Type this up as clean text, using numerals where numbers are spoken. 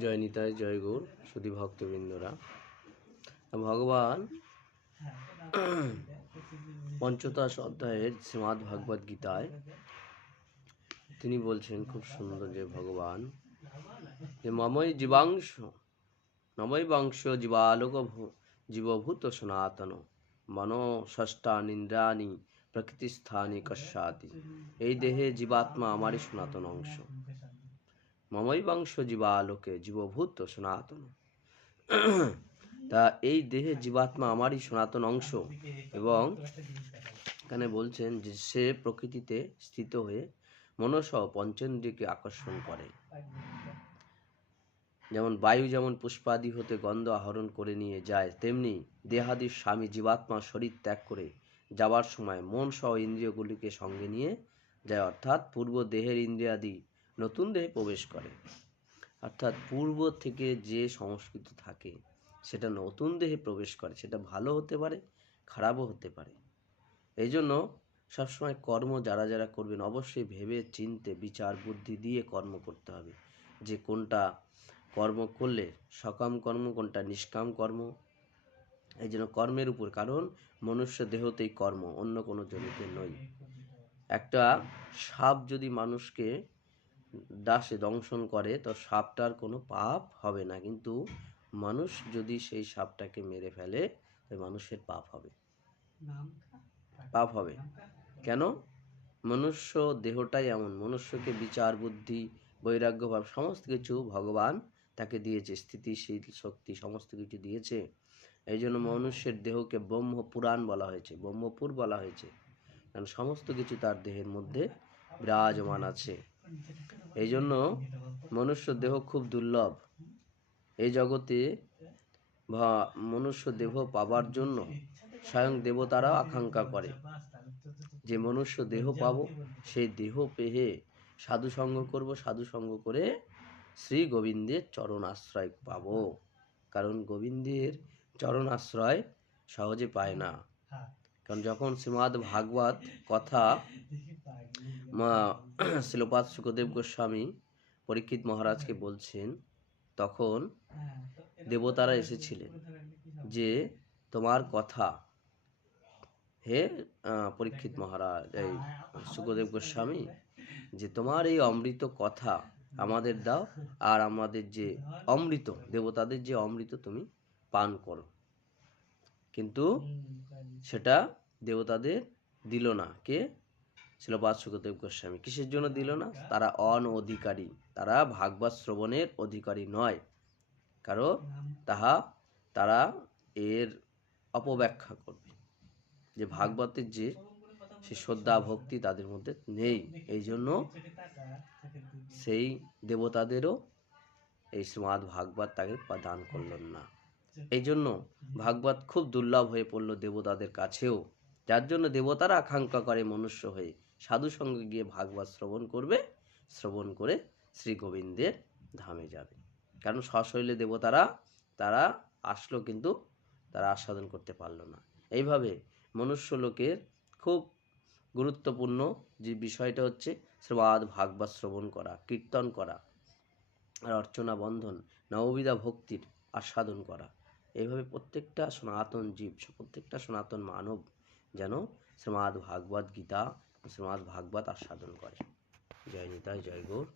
জয় নিতাই, জয় গৌর সুধী ভক্তবৃন্দরা। ভগবান পঞ্চদশ অধ্যায়ের শ্রীমদ্ ভগবদ গীতায় তিনি বলছেন খুব সুন্দর যে ভগবান যে মমই বংশ জীবালোক জীবভূত সনাতন মনো ষষ্ঠানীন্দ্রাণী প্রকৃতিস্থানী কস্যাতি। এই দেহে জীবাত্মা আমারই সনাতন অংশ। মমই বংশ জীবালোকে জীবভূত সনাতন। তা এই দেহে জীবাত্মা আমারই সনাতন অংশ। এবং এখানে বলছেন যে সে প্রকৃতিতে স্থিত হয়ে মনসহ পঞ্চেন্দ্রিয়কে আকর্ষণ করে। যেমন বায়ু যেমন পুষ্পাদি হতে গন্ধ আহরণ করে নিয়ে যায়, তেমনি দেহাদির স্বামী জীবাত্মা শরীর ত্যাগ করে যাবার সময় মন সহ ইন্দ্রিয়গুলিকে সঙ্গে নিয়ে যায়, অর্থাৎ পূর্ব দেহের ইন্দ্রিয়াদি নতুন দেহে প্রবেশ করে। অর্থাৎ পূর্ব থেকে যে সংস্কৃত থাকে সেটা নতুন দেহে প্রবেশ করে। সেটা ভালো হতে পারে, খারাপও হতে পারে। এই জন্য সবসময় কর্ম যারা যারা করবেন অবশ্যই ভেবে চিনতে বিচার বুদ্ধি দিয়ে কর্ম করতে হবে, যে কোনটা কর্ম করলে সকাম কর্ম, কোনটা নিষ্কাম কর্ম। এই জন্য কর্মের উপর, কারণ মনুষ্য দেহতেই কর্ম, অন্য কোনো জনিতে নয়। একটা সাপ যদি মানুষকে দাসে দংশন করে তো সাপটার কোনো পাপ হবে না, কিন্তু মানুষ যদি সেই সাপটাকে মেরে ফেলে তো মানুষের পাপ হবে। কেন? মনুষ্য দেহটাই এমন, মনুষ্যকে বিচার বুদ্ধি বৈরাগ্য ভাব সমস্ত কিছু ভগবান তাকে দিয়েছে, স্থিতিশীল শক্তি সমস্ত কিছু দিয়েছে। এই জন্য মনুষ্যের দেহকে ব্রহ্ম পুরাণ বলা হয়েছে, ব্রহ্মপুর বলা হয়েছে, কারণ সমস্ত কিছু তার দেহের মধ্যে বিরাজমান আছে। এই জন্য মনুষ্য দেহ খুব দুর্লভ। এই জগতে মনুষ্য দেহ পাবার জন্য স্বয়ং দেবতারাও আকাঙ্ক্ষা করে যে মনুষ্য দেহ পাবো, সেই দেহ পেয়ে সাধু সঙ্গ করব, সাধু সঙ্গ করে শ্রী গোবিন্দের চরণ আশ্রয় পাবো। কারণ গোবিন্দের চরণ আশ্রয় সহজে পায় না। কারণ যখন শ্রীমদ্ ভাগবত কথা শিলপাদ শুকদেব গোস্বামী পরীক্ষিত মহারাজকে বলছেন, তখন দেবতারা এসেছিলেন যে তোমার কথা হে পরীক্ষিত মহারাজ, এই শুকদেব গোস্বামী, যে তোমার এই অমৃত কথা আমাদের দাও, আর আমাদের যে অমৃত, দেবতাদের যে অমৃত তুমি পান করো। কিন্তু সেটা দেবতাদের দিল না। কে? শিলপাদ শুকদেব গোস্বামী। কিসের জন্য দিল না? তারা অনধিকারী, তারা ভাগবত শ্রবণের অধিকারী নয়। কারণ তারা এর অপব্যাখ্যা করবে, যে ভাগবতের যে সে শ্রদ্ধা ভক্তি তাদের মধ্যে নেই। এই জন্য সেই দেবতাদেরও এই শ্রীমদ্ ভাগবত তাকে দান করলেন না। এই জন্য ভাগবত খুব দুর্লভ হয়ে পড়ল দেবতাদের কাছেও, যার জন্য দেবতারা আকাঙ্ক্ষা করে মনুষ্য হয়ে সাধু সঙ্গে গিয়ে ভাগবত শ্রবণ করবে, শ্রবণ করে শ্রী গোবিন্দের ধামে যাবে। কারণ সশৈলে দেবতারা তারা আসলো, কিন্তু তারা আস্বাদন করতে পারল না। এইভাবে মনুষ্য লোকের খুব গুরুত্বপূর্ণ যে বিষয়টা হচ্ছে শ্রীমদ্ ভাগবত শ্রবণ করা, কীর্তন করা, আর অর্চনা বন্ধন নববিধা ভক্তির আস্বাদন করা। এইভাবে প্রত্যেকটা সনাতন জীব, প্রত্যেকটা সনাতন মানব যেন শ্রীমদ্ ভাগবত গীতা, শ্রীমদ্ ভাগবত আস্বাদন করে। জয় নিতাই, জয় গৌর।